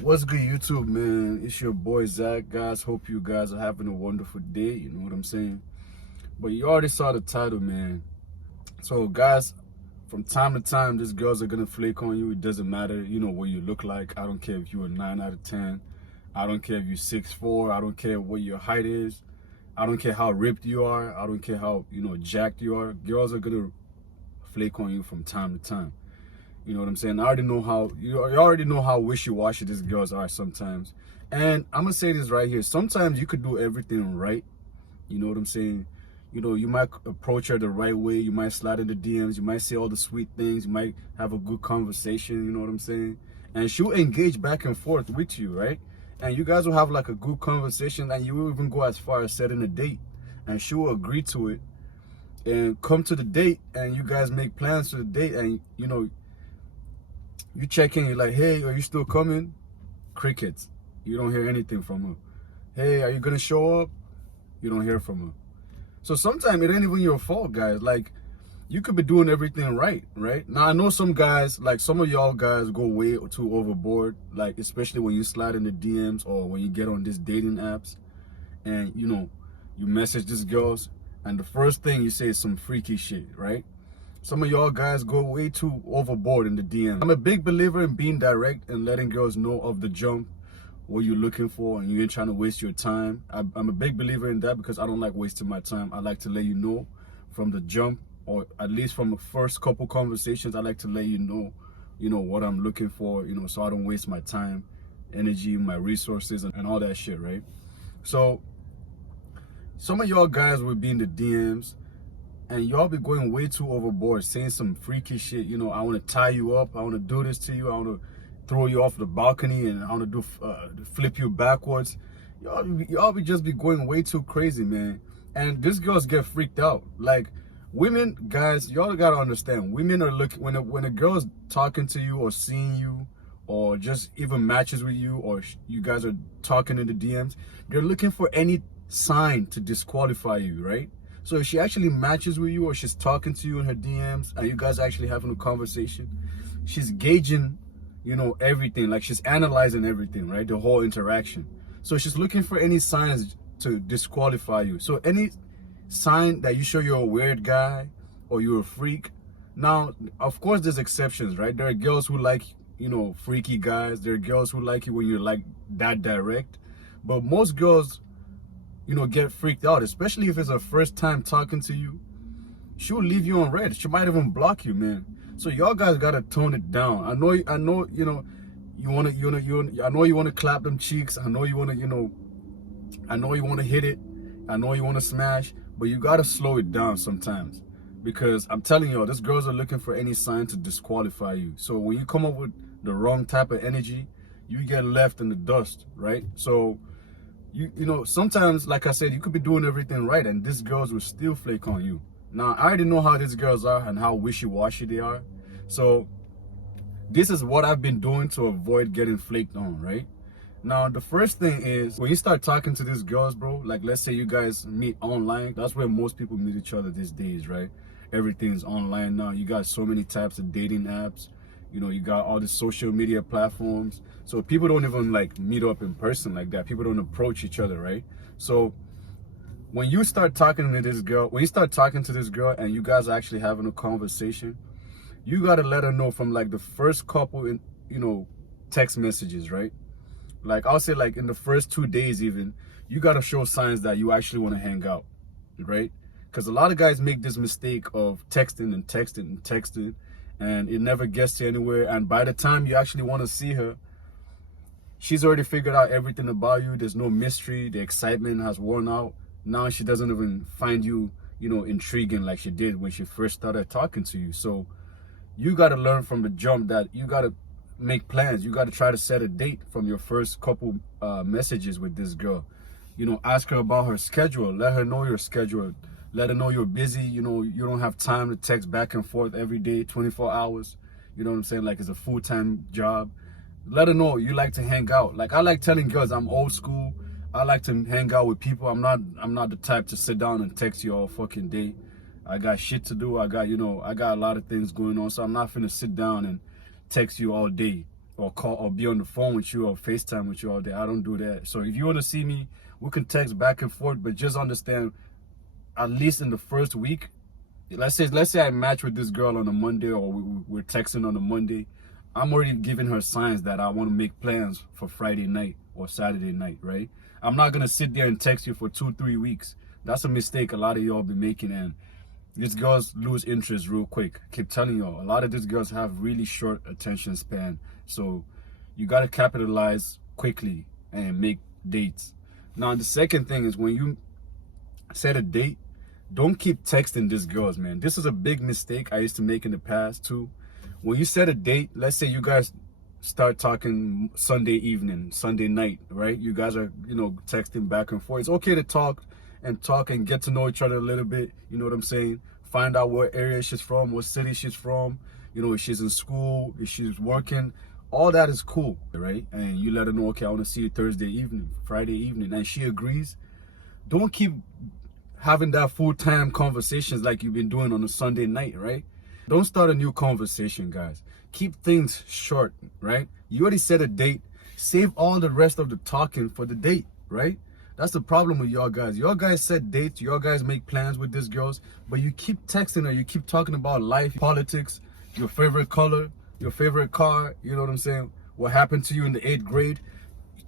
What's good, YouTube, man? It's your boy Zach, guys. Hope you guys are having a wonderful day. You know what I'm saying? But you already saw the title, man. So, guys, from time to time, these girls are gonna flake on you. It doesn't matter, what you look like. I don't care if you're a 9 out of 10. I don't care if you're 6'4". I don't care what your height is. I don't care how ripped you are. I don't care how jacked you are. Girls are gonna flake on you from time to time. You know what I'm saying? I already know how you already know how wishy-washy these girls are sometimes. And I'm gonna say this right here. Sometimes you could do everything right. You know what I'm saying? You might approach her the right way. You might slide in the DMs. You might say all the sweet things. You might have a good conversation. You know what I'm saying? And she'll engage back and forth with you, right? And you guys will have like a good conversation, and you will even go as far as setting a date. And she will agree to it and come to the date, and you guys make plans for the date, and you check in, you're like, hey, are you still coming? Crickets. You don't hear anything from her. Hey, are you gonna show up? You don't hear from her. So sometimes it ain't even your fault, guys. Like, you could be doing everything right? Now, I know some guys, like some of y'all guys go way too overboard, like especially when you slide in the DMs or when you get on these dating apps and, you message these girls and the first thing you say is some freaky shit, right? Some of y'all guys go way too overboard in the DM. I'm a big believer in being direct and letting girls know of the jump what you're looking for, and you ain't trying to waste your time. I'm a big believer in that because I don't like wasting my time. I like to let you know from the jump, or at least from the first couple conversations. I like to let you know, what I'm looking for, so I don't waste my time, energy, my resources, and all that shit, right? So some of y'all guys will be in the DMs and y'all be going way too overboard, saying some freaky shit. I want to tie you up. I want to do this to you. I want to throw you off the balcony, and I want to flip you backwards. Y'all be just be going way too crazy, man. And these girls get freaked out. Like, women, guys, y'all gotta understand. Women are looking when a girl's talking to you or seeing you, or just even matches with you, or you guys are talking in the DMs. They're looking for any sign to disqualify you, right? So if she actually matches with you, or she's talking to you in her DMs and you guys are actually having a conversation, she's gauging, everything. Like, she's analyzing everything, right? The whole interaction. So she's looking for any signs to disqualify you. So any sign that you show you're a weird guy or you're a freak. Now, of course, there's exceptions, right? There are girls who like, freaky guys. There are girls who like you when you're like that direct. But most girls, get freaked out, especially if it's her first time talking to you. She'll leave you on red. She might even block you, man. So y'all guys gotta tone it down. I know, I know you wanna clap them cheeks. I know you wanna, I know you wanna hit it. I know you wanna smash, but you gotta slow it down sometimes. Because I'm telling y'all, these girls are looking for any sign to disqualify you. So when you come up with the wrong type of energy, you get left in the dust, right? So sometimes, like I said, you could be doing everything right and these girls will still flake on you. Now, I already know how these girls are and how wishy-washy they are. So this is what I've been doing to avoid getting flaked on, right? Now, the first thing is when you start talking to these girls, bro, like let's say you guys meet online. That's where most people meet each other these days, right? Everything's online now. You got so many types of dating apps. You got all the social media platforms. So people don't even like meet up in person like that. People don't approach each other, right? So when you start talking to this girl, and you guys are actually having a conversation, you got to let her know from like the first couple in, text messages, right? Like, I'll say like in the first 2 days even, you got to show signs that you actually want to hang out, right? Because a lot of guys make this mistake of texting and texting and texting, and it never gets to anywhere. And by the time you actually want to see her, she's already figured out everything about you. There's no mystery. The excitement has worn out. Now she doesn't even find you, intriguing like she did when she first started talking to you. So you got to learn from the jump that you got to make plans. You got to try to set a date from your first couple messages with this girl. Ask her about her schedule. Let her know your schedule. Let her know you're busy. You don't have time to text back and forth every day, 24 hours. You know what I'm saying? Like, it's a full-time job. Let her know you like to hang out. Like, I like telling girls I'm old school. I like to hang out with people. I'm not the type to sit down and text you all fucking day. I got shit to do. I got a lot of things going on. So I'm not finna sit down and text you all day. or call or be on the phone with you or FaceTime with you all day. I don't do that. So if you want to see me, we can text back and forth, but just understand, at least in the first week, let's say I match with this girl on a Monday, or we're texting on a Monday, I'm already giving her signs that I want to make plans for Friday night or Saturday night, right? I'm not gonna sit there and text you for 2-3 weeks. That's a mistake a lot of y'all be making, and these girls lose interest real quick. I keep telling y'all, a lot of these girls have really short attention span. So you gotta capitalize quickly and make dates. Now the second thing is, when you set a date, don't keep texting these girls, man. This is a big mistake I used to make in the past too. When you set a date, let's say you guys start talking Sunday evening, Sunday night, right? You guys are, texting back and forth. It's okay to talk and get to know each other a little bit. You know what I'm saying? Find out what area she's from, what city she's from. If she's in school, if she's working. All that is cool, right? And you let her know, okay, I want to see you Thursday evening, Friday evening, and she agrees. Don't keep having that full-time conversations like you've been doing on a Sunday night, right? Don't start a new conversation, guys. Keep things short, right? You already set a date. Save all the rest of the talking for the date, right? That's the problem with y'all guys. Y'all guys set dates. Y'all guys make plans with these girls, but you keep texting her. You keep talking about life, politics, your favorite color, your favorite car. You know what I'm saying? What happened to you in the 8th grade?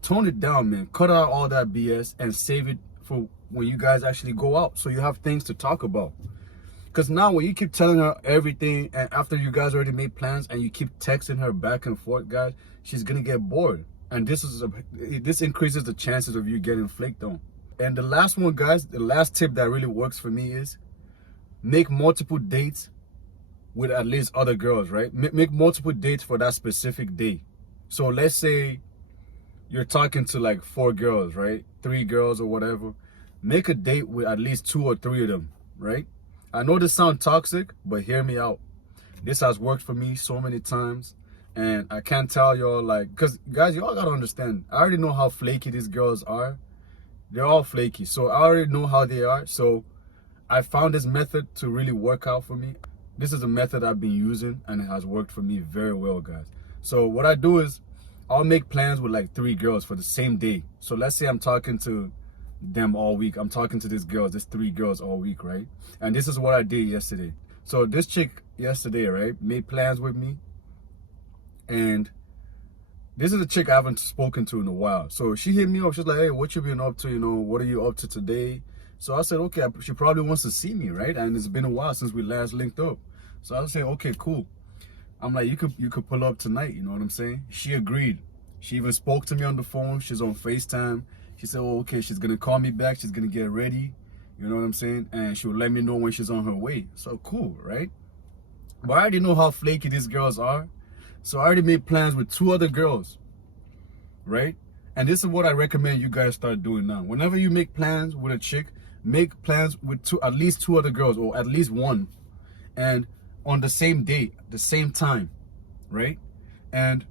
Tone it down, man. Cut out all that BS and save it for when you guys actually go out, so you have things to talk about. Because now when you keep telling her everything, and after you guys already made plans and you keep texting her back and forth, guys, she's gonna get bored. And this increases the chances of you getting flaked on. And the last one, guys, the last tip that really works for me is make multiple dates with at least other girls, right? Make multiple dates for that specific day. So let's say you're talking to like 4 girls, right? 3 girls or whatever. Make a date with at least 2 or 3 of them, right? I know this sounds toxic, but hear me out. This has worked for me so many times. And I can't tell y'all, because guys, y'all gotta understand, I already know how flaky these girls are. They're all flaky. So I already know how they are. So I found this method to really work out for me. This is a method I've been using, and it has worked for me very well, guys. So what I do is, I'll make plans with like 3 girls for the same day. So let's say I'm talking to them all week. I'm talking to these 3 girls all week, right? And this is what I did yesterday. So this chick yesterday, right, made plans with me. And this is a chick I haven't spoken to in a while. So she hit me up. She's like, hey, what you been up to? What are you up to today? So I said, okay, she probably wants to see me, right? And it's been a while since we last linked up. So I said, okay, cool. I'm like, you could pull up tonight, you know what I'm saying? She agreed. She even spoke to me on the phone. She's on FaceTime. She said, oh, okay, she's gonna call me back. She's gonna get ready. You know what I'm saying? And she'll let me know when she's on her way. So cool, right? But I already know how flaky these girls are. So I already made plans with 2 other girls, right? And this is what I recommend you guys start doing now. Whenever you make plans with a chick, make plans with at least 2 other girls, or at least 1. And on the same day, the same time, right? And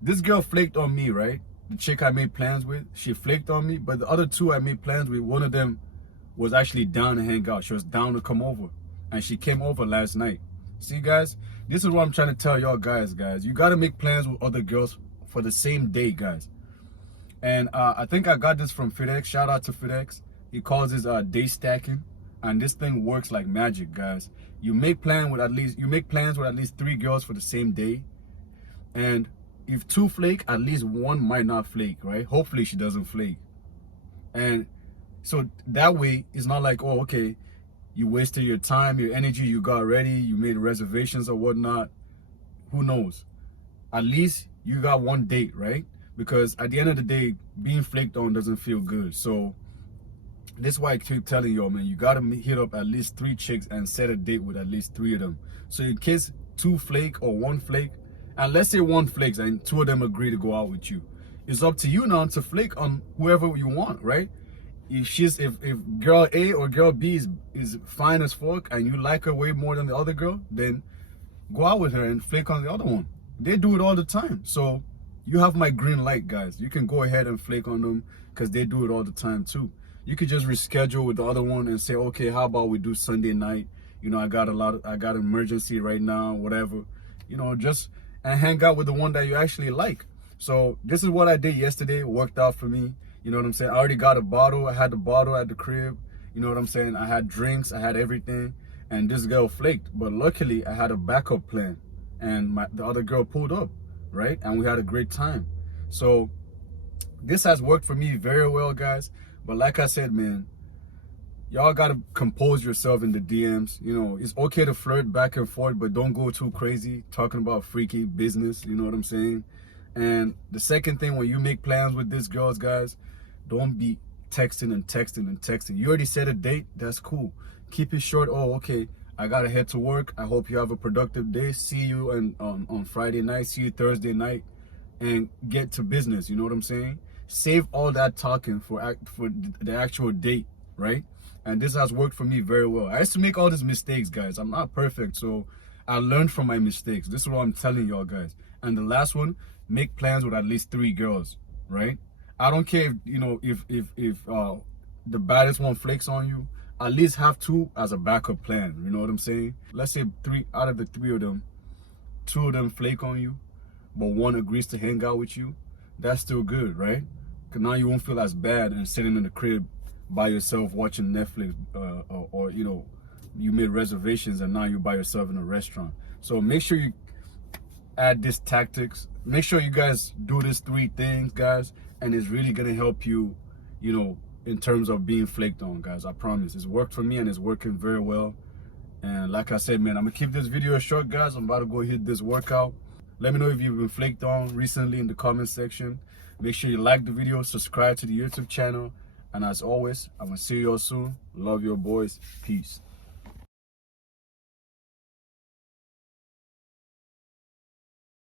this girl flaked on me, right? The chick I made plans with, she flaked on me. But the other 2 I made plans with, one of them was actually down to hang out. She was down to come over. And she came over last night. See, guys, this is what I'm trying to tell y'all guys. You got to make plans with other girls for the same day, guys. And I think I got this from FedEx. Shout out to FedEx. He calls this day stacking. And this thing works like magic, guys. You make plans with at least 3 girls for the same day. And if 2 flake, at least 1 might not flake, right? Hopefully she doesn't flake. And so that way, it's not like, oh, okay, you wasted your time, your energy, you got ready, you made reservations or whatnot. Who knows? At least you got 1 date, right? Because at the end of the day, being flaked on doesn't feel good. So this is why I keep telling y'all, man, you gotta hit up at least 3 chicks and set a date with at least 3 of them. So in case 2 flake or 1 flake, and let's say 1 flakes and 2 of them agree to go out with you, it's up to you now to flake on whoever you want, right? If girl A or girl B is fine as fuck and you like her way more than the other girl, then go out with her and flake on the other one. They do it all the time. So you have my green light, guys. You can go ahead and flake on them because they do it all the time too. You could just reschedule with the other one and say, okay, how about we do Sunday night? I got an emergency right now, whatever. and hang out with the one that you actually like. So this is what I did yesterday. It worked out for me. You know what I'm saying? I already got a bottle. I had the bottle at the crib. You know what I'm saying? I had drinks. I had everything. And this girl flaked. But luckily, I had a backup plan. And the other girl pulled up, right? And we had a great time. So this has worked for me very well, guys. But like I said, man, y'all gotta compose yourself in the DMs. You know, it's okay to flirt back and forth, but don't go too crazy talking about freaky business. You know what I'm saying? And the second thing, when you make plans with these girls, guys, don't be texting and texting and texting. You already set a date. That's cool. Keep it short. Oh, okay, I gotta head to work. I hope you have a productive day. See you on Friday night. See you Thursday night, and get to business. You know what I'm saying? Save all that talking for the actual date, right? And this has worked for me very well. I used to make all these mistakes, guys. I'm not perfect, so I learned from my mistakes. This is what I'm telling y'all, guys. And the last one, make plans with at least 3 girls, right? I don't care if, you know, if the baddest one flakes on you, at least have 2 as a backup plan. You know what I'm saying? Let's say 3 out of the 3 of them, 2 of them flake on you, but 1 agrees to hang out with you. That's still good, right? Because now you won't feel as bad and sitting in the crib by yourself watching Netflix, or you know, you made reservations and now you're by yourself in a restaurant. So make sure you add these tactics. Make sure you guys do these 3 things, guys, and it's really gonna help you, you know, in terms of being flaked on, guys. I promise. It's worked for me and it's working very well. And like I said, man, I'm gonna keep this video short, guys. I'm about to go hit this workout. Let me know if you've been flaked on recently in the comment section. Make sure you like the video, subscribe to the YouTube channel. And as always, I'm going to see you all soon. Love your boys. Peace.